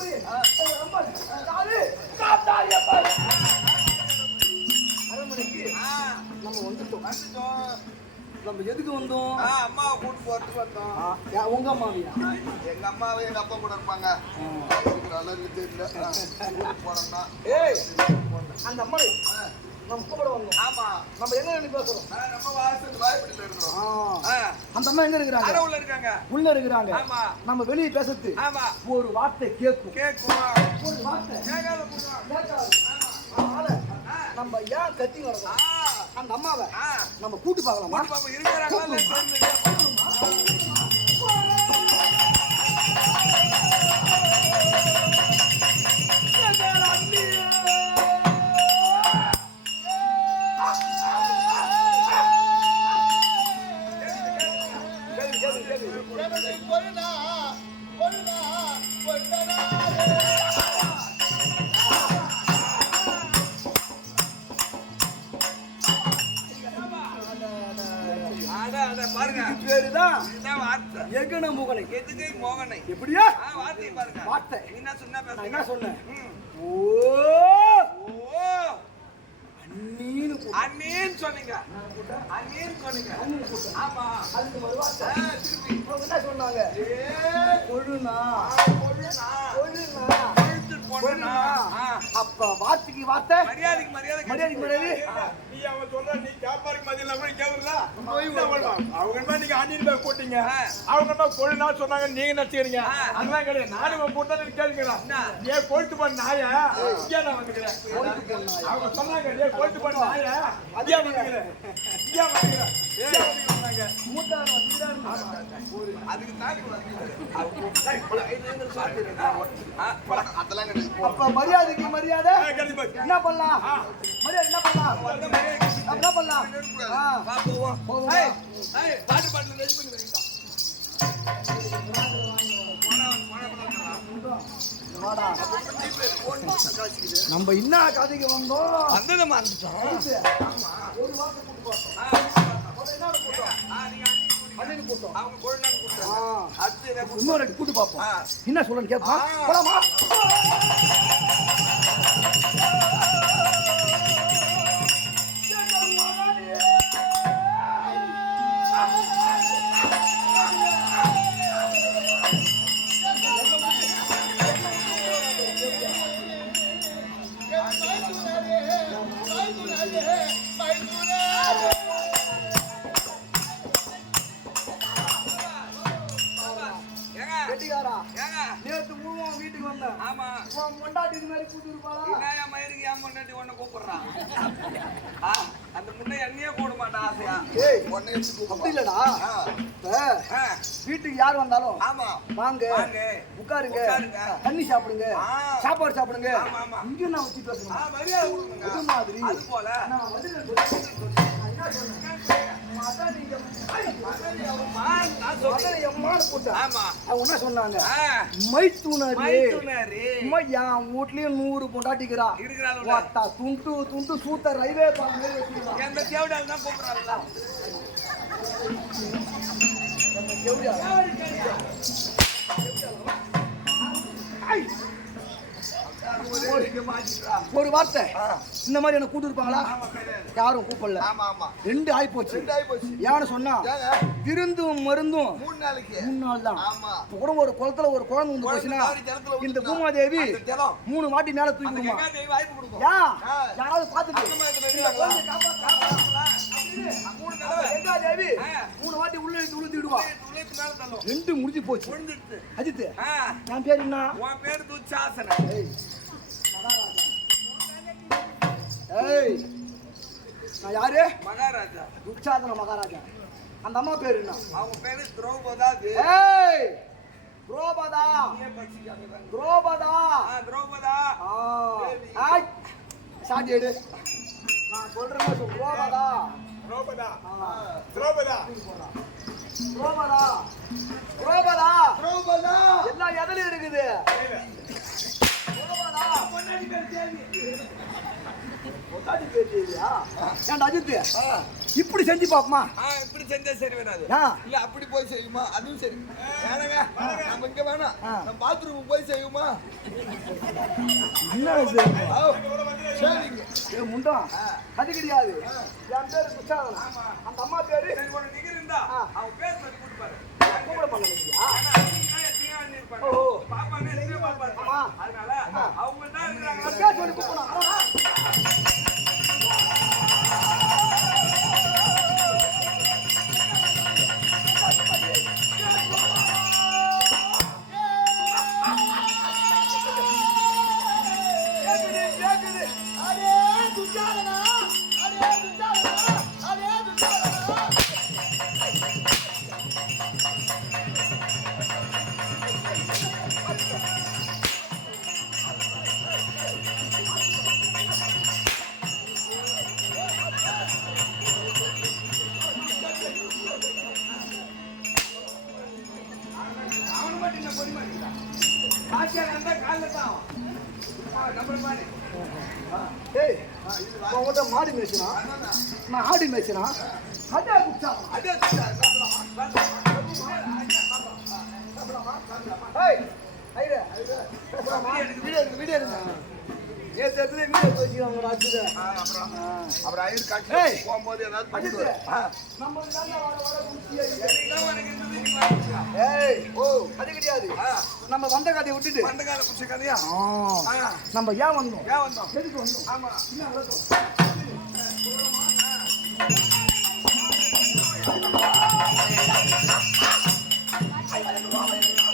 அரைக்கு. அரண்மனைக்கு ஆ, நம்ம வந்துட்டோம் வந்துட்டோம். நம்ம எதுக்கு வந்தோம் ஆ, அம்மாவை கூட்டு போறதுக்கு வந்தோம் ஆ, யா- உங்க அம்மாவியா எங்க அம்மாவை எங்க அப்பா கூட இருப்பாங்க எனக்கு நல்லா இருக்கு தெரியல போனோம்னா ஏய் அந்த அம்மா நம்ம கூட வந்தோம். ஆமா. நம்ம எங்க நின்னு பேசுறோம்? நம்ம வாசல் வாய்ப்பிடியில் இருக்கிறோம். அந்த அம்மா எங்க இருக்கிறாங்க? உள்ள இருக்காங்க. உள்ள இருக்கிறாங்க. ஆமா. நம்ம வெளியே பேசுறது ஆமா. ஒரு வார்த்தை கேட்கும். கேக்கும் ஒரு வார்த்தை. கேட்காத. கேட்காது. அதனால நம்ம ஏன் கத்தி ஆ, நடக்கும் அந்த அம்மாவை நம்ம கூட்டு பார்க்கலாமா? இருக்கிறாங்களா எப்படியா? வார்த்தை. என்ன சொன்னா என்ன ம். ஓ! அண்ணீன்னு சொன்னீங்க. அண்ணேன்னு சொன்னீங்க. ஆமா. அதுக்கு ஒரு வார்த்தை. என்ன சொன்னாங்க. கொழுனா. அப்ப வார்த்தைக்கு வார்த்தை? மரியாதைக்கு மரியாதை மரியாதைக்கு மரியாதை. நீ அவன் சொல்ற நீ வியாபாரிக்கு மதியம் கேவரல அவங்க என்ன நீங்க போய் போட்டீங்க. அவங்க என்ன கொழுனா சொன்னாங்க நீங்க நினைச்சுக்கிறீங்க. அதெல்லாம் கிடையாது. நானும் போட்டா கேட்கிறேன் என்ன? ஏன் கொழுத்து பண்ண நாய? இங்கே நான் வந்துக்கிறேன் அவங்க சொன்னாங்க ஏன் கொழுத்து பண்ண நாய? அதே வந்துக்கிறேன் மூத்தார் அதுக்கு தாண்டி அப்ப மரியாதைக்கு மரியாதை என்ன பண்ணலாம்? மரியாதை என்ன பண்ணலாம்? என்ன பண்ணலாம்? பாட்டு ரெடி பண்ணி வாடா. நம்ம என்ன கதைக்கு வந்தோம். வந்ததை மறந்துட்டோம் ஒரு வார்த்தை இன்னொரு கூட்டு பார்ப்போம். என்ன சொல்லணும் கேட்பா ஆ. போலாமா பொண்டாட்டி உன்னை கூப்பிடுறான்? அந்த முன்ன எண்ணெயே போட மாட்டான் ஆசையா எடுத்து அப்படி. இல்லடா வீட்டுக்கு யார் வந்தாலும் ஆமா. வாங்க. உட்காருங்க. தண்ணி சாப்பிடுங்க. சாப்பாடு சாப்பிடுங்க. இங்க நான் வச்சு பேசணும். இது மாதிரி அது போல. நான் வந்து நூறு பொண்டாட்டிக்கிறா. துண்டு துண்டு சூத்த ரயில்வே ஒரு வார்த்தை. இந்த மாதிரி என்ன கூட்டு இருப்பாங்களா யாரும் கூப்பிடல. ஆமா ஆமா. ரெண்டு ஆயி போச்சு ஏன்னு சொன்னா விருந்தும் மருந்தும் மூணு நாள் தான். கூட ஒரு குளத்துல ஒரு குழந்தை வந்து போச்சுன்னா இந்த. பூமாதேவி. மூணு வாட்டி மேல ஆ. யாராவது பாத்துட்டு கங்கா தேவி. மூணு வாட்டி உள்ள இழுத்து உளுத்திடுவா ரெண்டு முடிஞ்சு போச்சு. அஜித் என் பேர் என்ன? உன் பேரு துச்சாசனம் ஏய். நான் யாரு? மகாராஜா. துச்சாதன மகாராஜா. அந்த அம்மா பேர் என்ன? அவங்க பேரு திரௌபதா ஏய். துரோபதா. துரோபதா. திரௌபதா. ஆ. சாட்டி எடு. நான் சொல்றேன் துரோபதா. திரௌபதா திரௌபதா ரோபதா ரோபதா திரௌபதா எல்லாம் எதுல இருக்குது? இல்ல. ரோபதா பொண்டாட்டி பேர் தேவி. ஏன்டா அஜித் இப்படி செஞ்சு பாப்பமா இப்படி செஞ்சா சரி வராது இல்ல அப்படி போய் செய்யுமா? அதுவும் சரி. வேணாங்க நம்ம இங்க வேணாம். நம்ம பாத்ரூம் போய் செய்யுமா? என்ன சரிங்க. ஏ முண்டம் அது கிடையாது என் பேரு குச்சாதனா அந்த அம்மா பேரு? நிகர் இருந்தா நான் ஆடு மேய்ச்சினா? அதே குச்சாதனா அதே சொல்றாரு. ஏய் ஐயா வீடியோ வீடியோ நேற்று வீடியோ வச்சுக்கிறாங்க ராஜ்யத்தை அப்புறம்? ஐயர். காட்சி போகும்போது ஏதாவது பண்ணிட்டு? ஏய் ஓ. அது கிடையாது. நம்ம வந்த கதையை விட்டுட்டு. பந்தக்கார புடிச்ச கதையா? நம்ம ஏன் வந்தோம்? ஏன் வந்தோம்? எதுக்கு வந்தோம்? ஆமா. என்ன நடக்கும்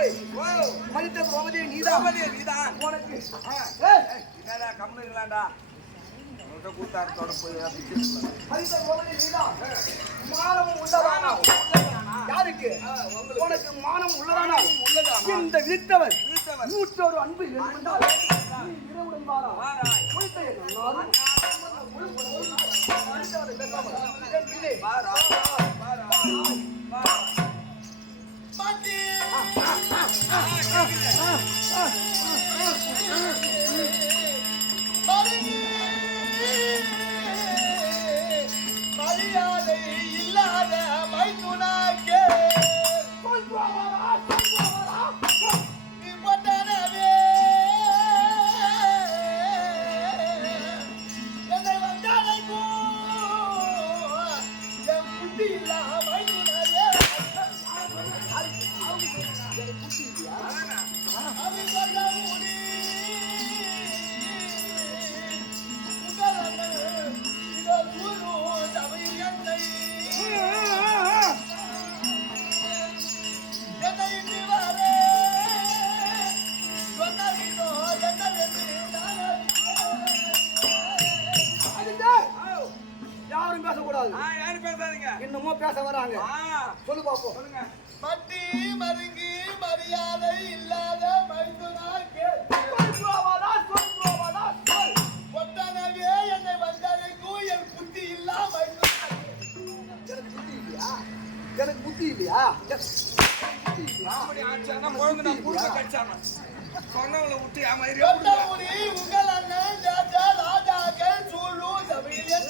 ஏய் ஓ, நீதான் நீதான். உனக்கு ஆ, ஏய் என்னடா, கம்முனு இருக்கலாம்டா. கூத்தாரத்தோட போய் அப்படி சொல்லலாம். நீதான் உள்ளதானா யாருக்கு உனக்கு மானம் உள்ளதானா இந்த விழித்தவர் விழித்தவர். அன்பு இருந்தால் இரவுடன் வாரா வாரா, வாரா, வாரா. மரியாதை யாரும் பேசாதீங்க. இன்னமும் பேச வராங்க. சொல்லு பாப்போம் சொல்லுங்க. மட்டி மருங்கி மரியாதை இல்லாத மைத்துனாக்கே ஒட்டனவே என்னை வந்தடைக்கும் என் புத்தி இல்லா எனக்கு புத்தி இல்லையா? எனக்கு புத்தி இல்லையா. சொன்னவங்கள விட்டு ஏமாறி உங்கள் அண்ணன் ராஜா ராஜாக்கள் சூழு சபையில்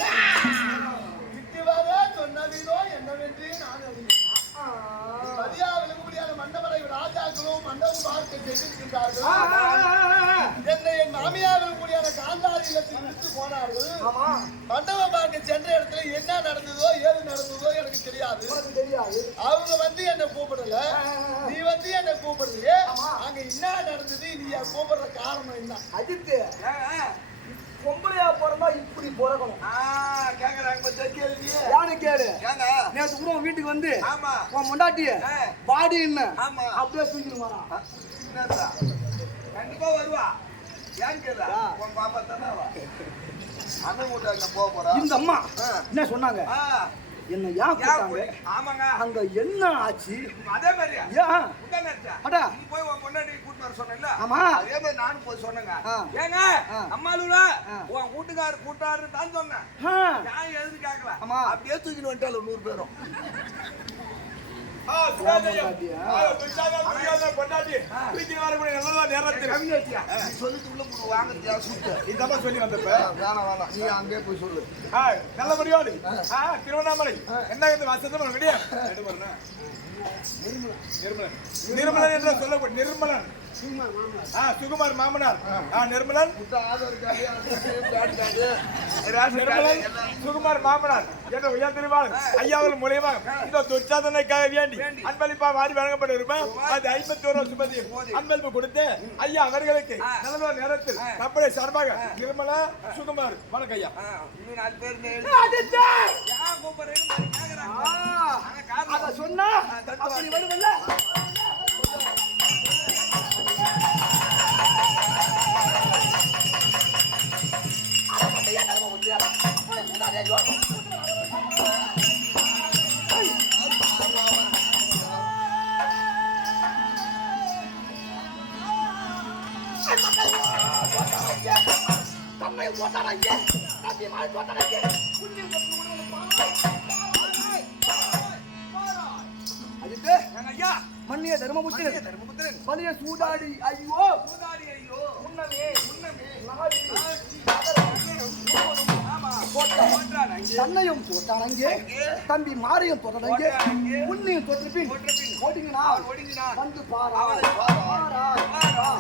என்ன நடந்தது நீ கூப்பிடுற காரணம் என்ன அஜித் பொம்பளையா பிறந்தா இப்படி பிறக்கணும்? யானு கேளு? நேற்று கூட வீட்டுக்கு வந்து. உன் முண்டாட்டிய. பாடி என்ன ஆமா. அப்படியே தூக்கிட்டு என்னடா? கண்டிப்பா வருவா ஏன் கேளு? உன் பாப்பா தானே. அண்ணன் வீட்டாண்ட போக போறா. இந்த அம்மா. என்ன சொன்னாங்க என்ன கூப்பிட்டாங்க போய்- ஆமாங்க அங்க என்ன ஆச்சு அதே மாதிரியா ஏன்? அடா. நீ போய் உன் பொண்டாட்டி கூட்டிட்டு வர சொன்னேல்ல? ஆமா அதே மாதிரி நானும் போய் சொன்னேங்க. ஏங்க, ஆ. உன் வீட்டுக்காரர் கூட்டாருன்னு தான் சொன்னேன். ஏன் எதுன்னு கேட்கல? ஆமா அப்படியே தூக்கிட்டு வந்துட்டாலும் நூறு பேரும் நல்லபடியோடு. திருவண்ணாமலை. என்ன கிடையாது? பேருனா? நிர்மலன். நிர்மலன் என்று சொல்லக்கூடிய நிர்மலன். சுகுமார் மாமனார். ஆ, நிர்மலன். நிர்மலன்? சுகுமார் மாமனார். என்ற உயர் திருவாளர் ஐயாவில் மூலியமா. இந்த துச்சாதனைக்காக வேண்டி. அன்பளிப்பா வாரி வழங்கப்பட்டிருப்போம் அது ஐம்பத்தி ஒரு சுமதி அன்பளிப்பு கொடுத்து ஐயா அவர்களுக்கு. நல்ல நேரத்தில். நம்முடைய சார்பாக நிர்மலா சுகுமார். வணக்கம் ஐயா. ஆ, இன்னும் நாலு ஐயா, மன்னிய தர்மபுத்திரன். தர்மபுத்திரன், பலிய சூதாடி ஐயோ. மூதாடி ஐயோ, முன்னமே முன்னமே. தன்னையும் தோட்டான் அங்கே. தம்பி மாரையும் தோட்டன் அங்கே. தோட்டான் அங்கே. முன்னையும் தோற்று பின் போற்ற பின். ஓடிங்கனா. வந்து பாரா பாரா பாரா.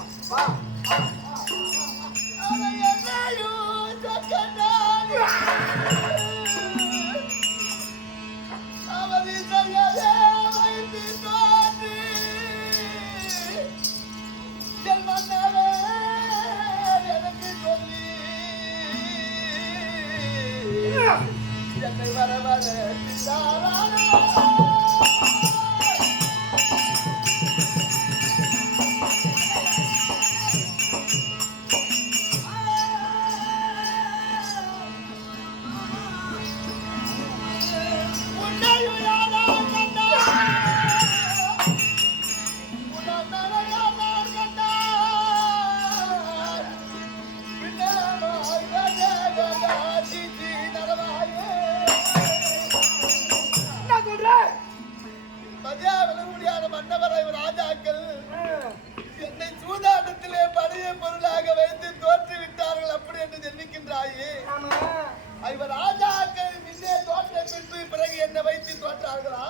தோற்றார்களா.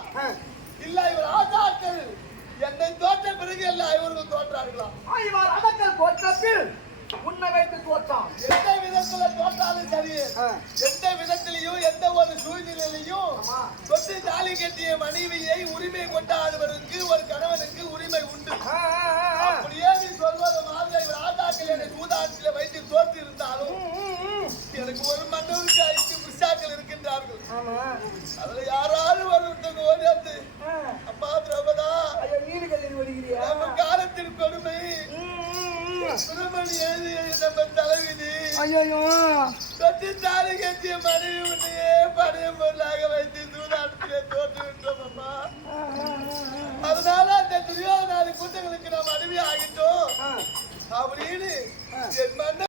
இல்ல இவர் ராஜாக்கள் என்னை தோற்ற பிறகு எல்லாம் இவர்கள் தோற்றார்களா இவர் அடக்கல் தோற்றத்தில் உன்னை வைத்து தோற்றான் எந்த விதத்துல தோற்றாலும் சரி. எந்த விதத்திலையும் எந்த ஒரு சூழ்நிலையிலையும். தொட்டு தாலி கட்டிய மனைவியை உரிமை கொண்டாடுவதற்கு ஒரு கணவனுக்கு உரிமை உண்டு. அப்படியே நீ சொல்வது மாதிரி இவர் ராஜாக்கள் என்னை சூதாட்டில வைத்து தோற்று இருந்தாலும். எனக்கு ஒரு மன்னருக்கு புஷாக்கள் இருக்கின்றார்கள். அதுல யாராவது ஒருத்தவங்க ஓடியாந்து. அம்மா திரௌபதா நம்ம காலத்தின் கொடுமை. நம்ம தலைவிதி. ஐயோ தொட்டி தாலி கட்டிய மனைவி உன்னையே பழைய பொருளாக வைத்து சூதாட்டத்திலே தோற்று விட்டோம் அம்மா அதனால அந்த துரியோதனாதி கூட்டங்களுக்கு நாம் அடிமை ஆகிட்டோம் ஆ. அப்படின்னு என் மன்ன